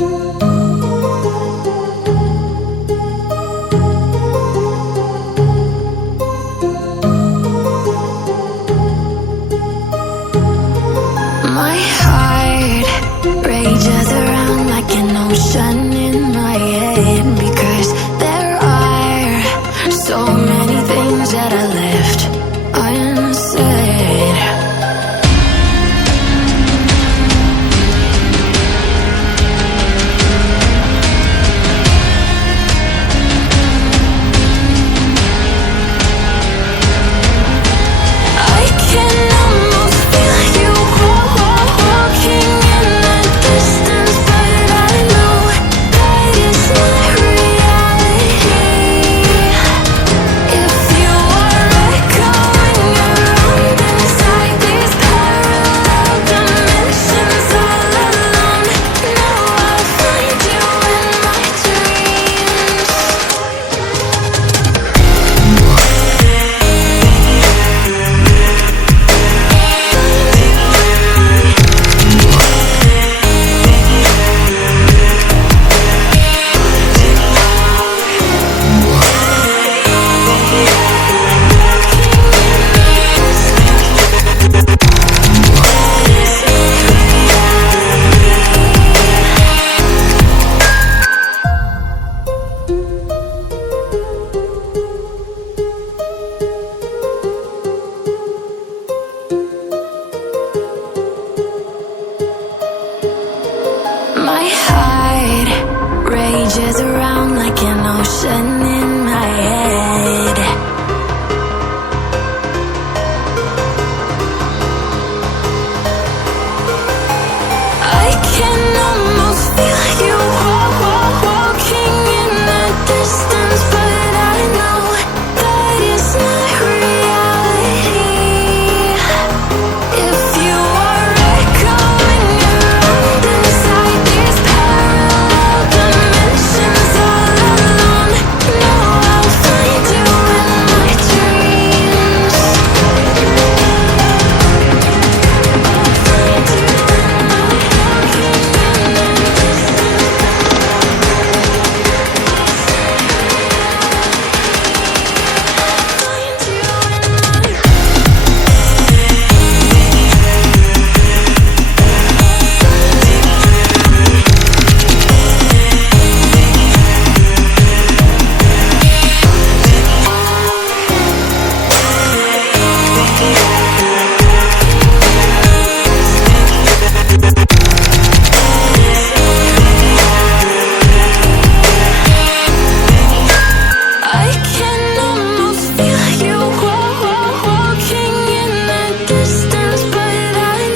My heart rages around like an ocean in my head, because there are so many things that I left unsaid. I can almost feel you walking in the distance, but I know that it's not reality. If you are echoing around inside these parallel dimensions all alone, now I'll find you in my dreams. My heart rages around like an ocean in my head. I can almost feel you walking in the distance, but I know that it's not reality. If you are echoing around inside these parallel dimensions all alone, now I'll find you in my dreams. I'll find you in my walking in the I can almost feel you walking in the distance, but I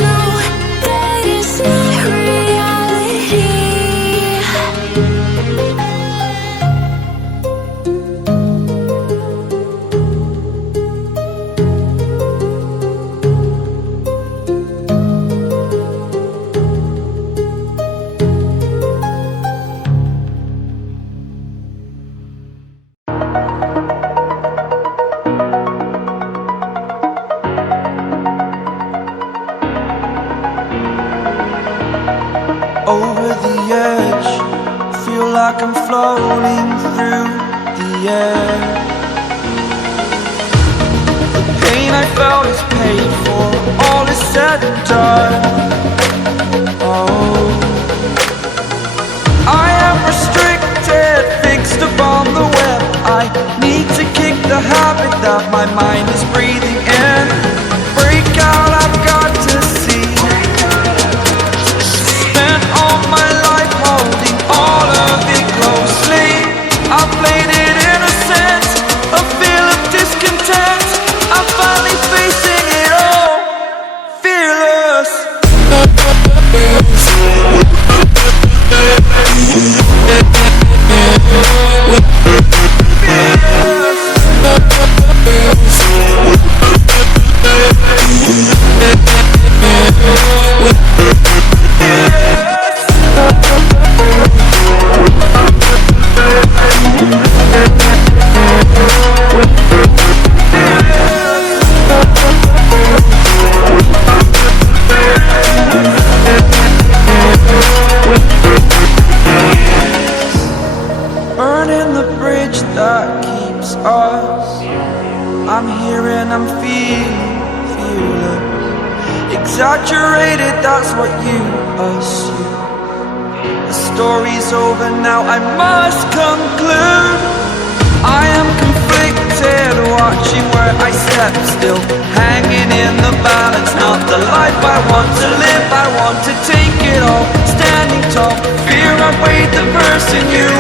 know that it's not reality. Over the edge, feel like I'm floating through the air. The pain I felt is paid for, all is said and done. Oh, I am restricted, fixed upon the web. I need to kick the habit that my mind is breathing in. Break out, I've got to see. Spent all my life holding all of it closely. I played it innocent, a feel of discontent. I'm finally facing it all, fearless. exaggerated, that's what you assume. The story's over now, I must conclude. I am conflicted, watching where I step still, hanging in the balance, not the life I want to live. I want to take it all, standing tall, fear I weighed the person you